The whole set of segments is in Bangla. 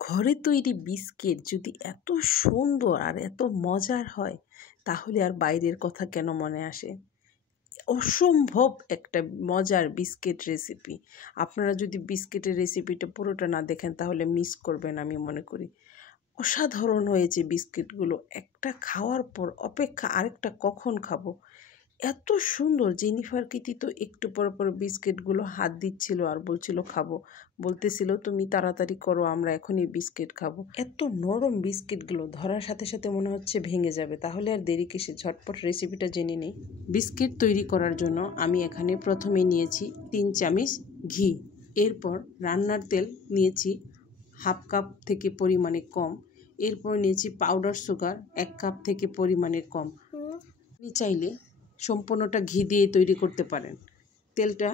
ঘরে তৈরি বিস্কিট যদি এত সুন্দর আর এত মজার হয় তাহলে আর বাইরের কথা কেন মনে আসে? অসম্ভব একটা মজার বিস্কিট রেসিপি। আপনারা যদি বিস্কিটের রেসিপিটা পুরোটা না দেখেন তাহলে মিস করবেন আমি মনে করি। অসাধারণ হয়েছে বিস্কিটগুলো। একটা খাওয়ার পর অপেক্ষা আরেকটা কখন খাবো। এত সুন্দর! জেনিফার কিতি তো একটু পরে পরে বিস্কিটগুলো হাত দিচ্ছিল আর বলছিল খাবো, বলতেছিল তুমি তাড়াতাড়ি করো, আমরা এখনই বিস্কিট খাবো। এত নরম বিস্কিটগুলো ধরার সাথে সাথে মনে হচ্ছে ভেঙে যাবে। তাহলে আর দেরি কিসে, ঝটপট রেসিপিটা জেনে নিই। বিস্কিট তৈরি করার জন্য আমি এখানে প্রথমে নিয়েছি 3 চামচ ঘি। এরপর রান্নার তেল নিয়েছি হাফ কাপ থেকে পরিমাণে কম। এরপর নিয়েছি পাউডার সুগার 1 কাপ থেকে পরিমাণে কম। আপনি চাইলে সম্পূর্ণটা ঘি দিয়ে তৈরি করতে পারেন, তেলটা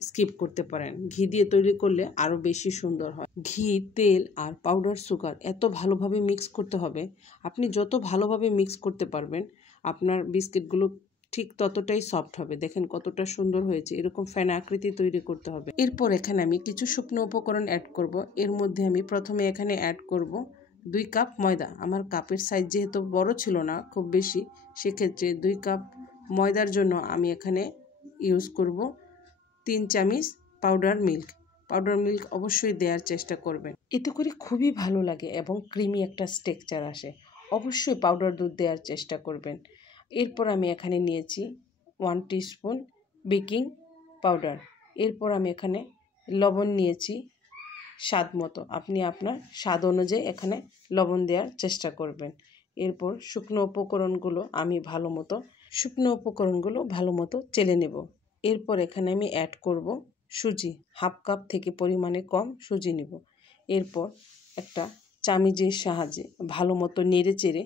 স্কিপ করতে পারেন। ঘি দিয়ে তৈরি করলে আরও বেশি সুন্দর হয়। ঘি, তেল আর পাউডার সুগার এত ভালোভাবে মিক্স করতে হবে। আপনি যত ভালোভাবে মিক্স করতে পারবেন আপনার বিস্কিটগুলো ঠিক ততটাই সফট হবে। দেখেন কতটা সুন্দর হয়েছে। এরকম ফেনা আকৃতি তৈরি করতে হবে। এরপর এখানে আমি কিছু শুকনো উপকরণ অ্যাড করব। এর মধ্যে আমি প্রথমে এখানে অ্যাড করব 2 কাপ ময়দা। আমার কাপের সাইজ যেহেতু বড় ছিল না খুব বেশি, সেক্ষেত্রে 2 কাপ ময়দার জন্য আমি এখানে ইউজ করব 3 চামচ পাউডার মিল্ক। পাউডার মিল্ক অবশ্যই দেওয়ার চেষ্টা করবেন, এতে করে খুবই ভালো লাগে এবং ক্রিমি একটা টেক্সচার আসে। অবশ্যই পাউডার দুধ দেওয়ার চেষ্টা করবেন। এরপর আমি এখানে নিয়েছি 1 টিস্পুন বেকিং পাউডার। এরপর আমি এখানে লবণ নিয়েছি স্বাদ মতো। আপনি আপনার স্বাদ অনুযায়ী এখানে লবণ দেওয়ার চেষ্টা করবেন। এরপর শুকনো উপকরণগুলো ভালো মতো চেলে নেব। এরপর এখানে আমি অ্যাড করব সুজি। হাফ কাপ থেকে পরিমাণে কম সুজি নেব। এরপর একটা চামিচের সাহায্যে ভালো মতো নেড়ে চেড়ে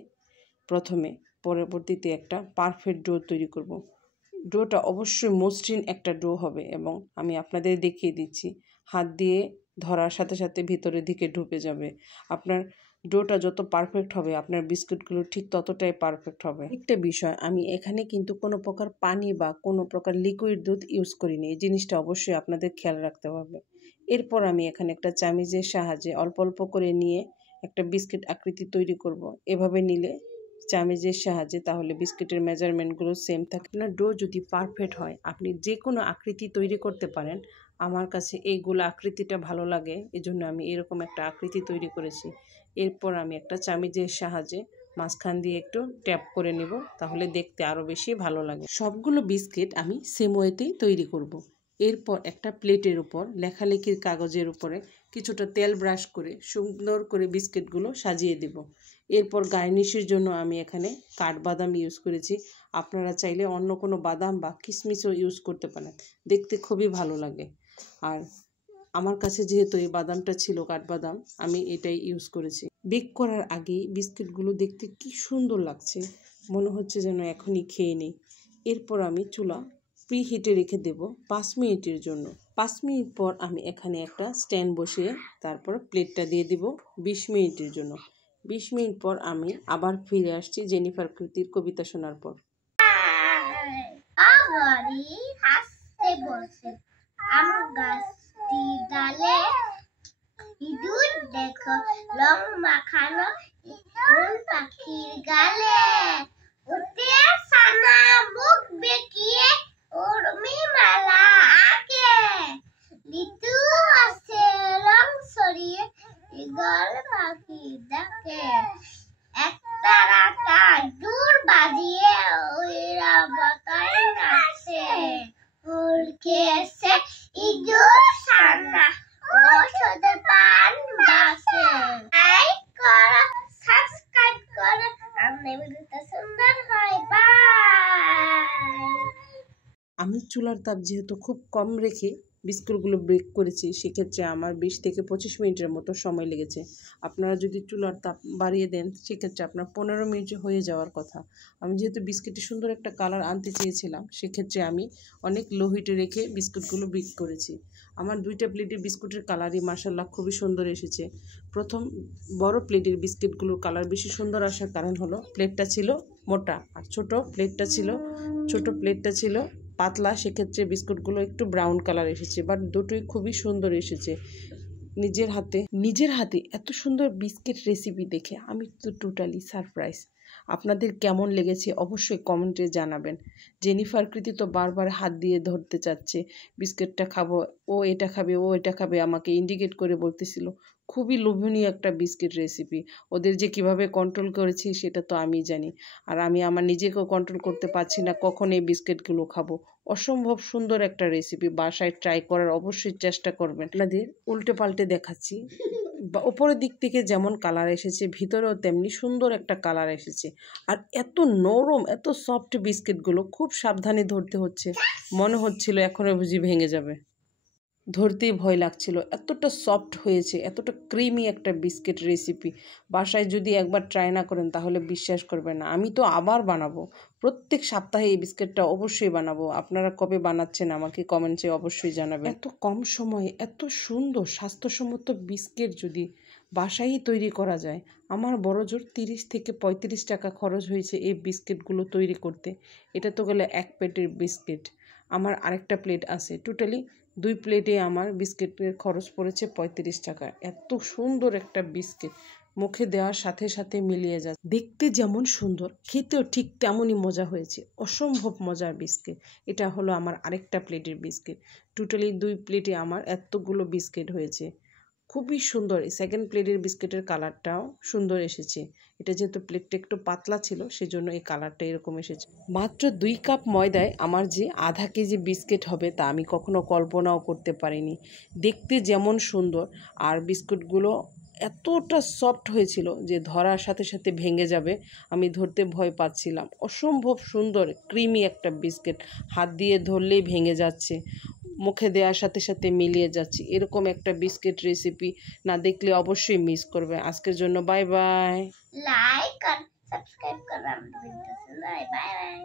পরবর্তীতে একটা পারফেক্ট ডো তৈরি করব। ডোটা অবশ্যই মসৃণ একটা ডো হবে এবং আমি আপনাদের দেখিয়ে দিচ্ছি, হাত দিয়ে ধরার সাথে সাথে ভিতরের দিকে ঢুকে যাবে। আপনার ডোটা যত পারফেক্ট হবে আপনার বিস্কুটগুলো ঠিক ততটাই পারফেক্ট হবে। একটা বিষয়, আমি এখানে কিন্তু কোনো প্রকার পানি বা কোনো প্রকার লিকুইড দুধ ইউজ করিনি। এই জিনিসটা অবশ্যই আপনাদের খেয়াল রাখতে হবে। এরপর আমি এখানে একটা চামিচের সাহায্যে অল্প অল্প করে নিয়ে একটা বিস্কিট আকৃতি তৈরি করব। এভাবে নিলে চামিচের সাহায্যে তাহলে বিস্কিটের মেজারমেন্টগুলো সেম থাকে। আপনার ডো যদি পারফেক্ট হয় আপনি যে কোনো আকৃতি তৈরি করতে পারেন। আমার কাছে এইগুলো আকৃতিটা ভালো লাগে, এজন্য আমি এরকম একটা আকৃতি তৈরি করেছি। এরপর আমি একটা চামিচের সাহায্যে মাঝখান দিয়ে একটু ট্যাপ করে নেব, তাহলে দেখতে আরও বেশি ভালো লাগে। সবগুলো বিস্কিট আমি সেম ওয়েতেই তৈরি করব। এরপর একটা প্লেটের উপর লেখালেখির কাগজের উপরে কিছুটা তেল ব্রাশ করে সুন্দর করে বিস্কিটগুলো সাজিয়ে দেব। এরপর গার্নিশের জন্য আমি এখানে কাঠবাদাম ইউজ করেছি। আপনারা চাইলে অন্য কোনো বাদাম বা কিশমিশও ইউজ করতে পারেন, দেখতে খুবই ভালো লাগে। আর আমার কাছে যেহেতু এই বাদামটা ছিল কাঠবাদাম, আমি এটাই ইউজ করেছি। বেক করার আগেই বিস্কিটগুলো দেখতে কি সুন্দর লাগছে, মনে হচ্ছে যেন এখনই খেয়ে নিই। এরপর আমি চুলা প্রি হিটে রেখে দেব 5 মিনিটের জন্য। 5 মিনিট পর আমি এখানে একটা স্ট্যান্ড বসিয়ে তারপর প্লেটটা দিয়ে দিব 20 মিনিটের জন্য। 20 মিনিট পর আমি আবার ফিরে আসছি জেনিফার কিতির কবিতা শোনার পর। হাসতে বসে আম গাছটি ডালে, ইঁদুর দেখো লং মাখানো কোন পাখির গালে, উঠে সানা বুক বেঁকিয়ে উর্মি মালা আঁকে, লিটু আছে রং সরিয়ে ঈগল পাখি ডাকে, একটা রাতা দূর বাজিয়ে ওইরা বাতায় নাচে, ফুল খেয়েছে ইঁদুর সানা ওষুধে পান বাসে। লাইক করো, সাবস্ক্রাইব করো, আমি ভিডিওটা সুন্দর হয়। বাই। আমি চুলার তাপ যেহেতু খুব কম রেখে বিস্কুটগুলো বেক করেছি, সেক্ষেত্রে আমার 20 থেকে 25 মিনিটের মতো সময় লেগেছে। আপনারা যদি চুলার তাপ বাড়িয়ে দেন সেক্ষেত্রে আপনার 15 মিনিটে হয়ে যাওয়ার কথা। আমি যেহেতু বিস্কিটে সুন্দর একটা কালার আনতে চেয়েছিলাম, সেক্ষেত্রে আমি অনেক লো হিটে রেখে বিস্কুটগুলো বেক করেছি। আমার 2টা প্লেটের বিস্কুটের কালারই মাশাআল্লাহ খুবই সুন্দর এসেছে। প্রথম বড় প্লেটের বিস্কিটগুলোর কালার বেশি সুন্দর আসার কারণ হলো প্লেটটা ছিল মোটা আর ছোট প্লেটটা ছিল পাতলা, সেক্ষেত্রে বিস্কুটগুলো একটু ব্রাউন কালার এসেছে, বাট দুটোই খুবই সুন্দর এসেছে। নিজের হাতে এত সুন্দর বিস্কিট রেসিপি দেখে আমি তো টোটালি সারপ্রাইজ। আপনাদের কেমন লেগেছে অবশ্যই কমেন্টে জানাবেন। জেনিফার কৃতি তো বারবার হাত দিয়ে ধরতে চাচ্ছে, বিস্কিটটা খাবো, ও এটা খাবে, ও এটা খাবে, আমাকে ইন্ডিকেট করে বলতেছিল। খুবই লোভনীয় একটা বিস্কিট রেসিপি। ওদের যে কিভাবে কন্ট্রোল করেছি সেটা তো আমি জানি, আর আমি আমার নিজেকেও কন্ট্রোল করতে পারছি না কখন এই বিস্কিটগুলো খাবো। অসম্ভব সুন্দর একটা রেসিপি, বাসায় ট্রাই করার অবশ্যই চেষ্টা করবেন। আপনাদের উল্টে পাল্টে দেখাচ্ছি। উপরের দিক থেকে যেমন কালার এসেছে, ভিতরেও তেমনি সুন্দর একটা কালার এসেছে। আর এত নরম, এত সফট বিস্কিটগুলো, খুব সাবধানে ধরতে হচ্ছে। মনে হচ্ছিল এখনও বুঝি ভেঙে যাবে, ধরতেই ভয় লাগছিল। এতটা সফট হয়েছে, এতটা ক্রিমি একটা বিস্কিট রেসিপি। বাসায় যদি একবার ট্রাই না করেন তাহলে বিশ্বাস করবেন না। আমি তো আবার বানাবো, প্রত্যেক সপ্তাহে এই বিস্কিটটা অবশ্যই বানাবো। আপনারা কবে বানাচ্ছেন আমাকে কমেন্টে অবশ্যই জানাবেন। এত কম সময়ে এত সুন্দর স্বাস্থ্যসম্মত বিস্কিট যদি বাসায়ই তৈরি করা যায়, আমার বড়জোর 30 থেকে 35 টাকা খরচ হয়েছে এই বিস্কিটগুলো তৈরি করতে। এটা তো গেলে এক প্লেটের বিস্কিট, আমার আরেকটা প্লেট আছে, টোটালি 2 প্লেটে আমার বিস্কিটের খরচ পড়েছে 35 টাকা। এত সুন্দর একটা বিস্কিট, মুখে দেওয়ার সাথে সাথে মিলিয়ে যাচ্ছে। দেখতে যেমন সুন্দর, খেতেও ঠিক তেমনই মজা হয়েছে। অসম্ভব মজার বিস্কিট। এটা হলো আমার আরেকটা প্লেটের বিস্কিট। টোটালি 2 প্লেটে আমার এতগুলো বিস্কিট হয়েছে। খুবই সুন্দর। সেকেন্ড প্লেটের বিস্কিটের কালারটাও সুন্দর এসেছে। এটা যেহেতু প্লেটটা একটু পাতলা ছিল সেজন্য এই কালারটা এরকম এসেছে। মাত্র 2 কাপ ময়দায় আমার যে আধা কেজি বিস্কিট হবে তা আমি কখনো কল্পনাও করতে পারিনি। দেখতে যেমন সুন্দর, আর বিস্কুটগুলো এতটা সফট হয়েছিল যে ধরার সাথে সাথে ভেঙে যাবে, আমি ধরতে ভয় পাচ্ছিলাম। অসম্ভব সুন্দর ক্রিমি একটা বিস্কিট, হাত দিয়ে ধরলেই ভেঙে যাচ্ছে, মুখে দেওয়ার সাথে সাথে মিলিয়ে যাচ্ছে। এরকম একটা বিস্কিট রেসিপি না দেখলে অবশ্যই মিস করবে। আজকের জন্য বাই বাই। লাইক আর সাবস্ক্রাইব করার বাই বাই।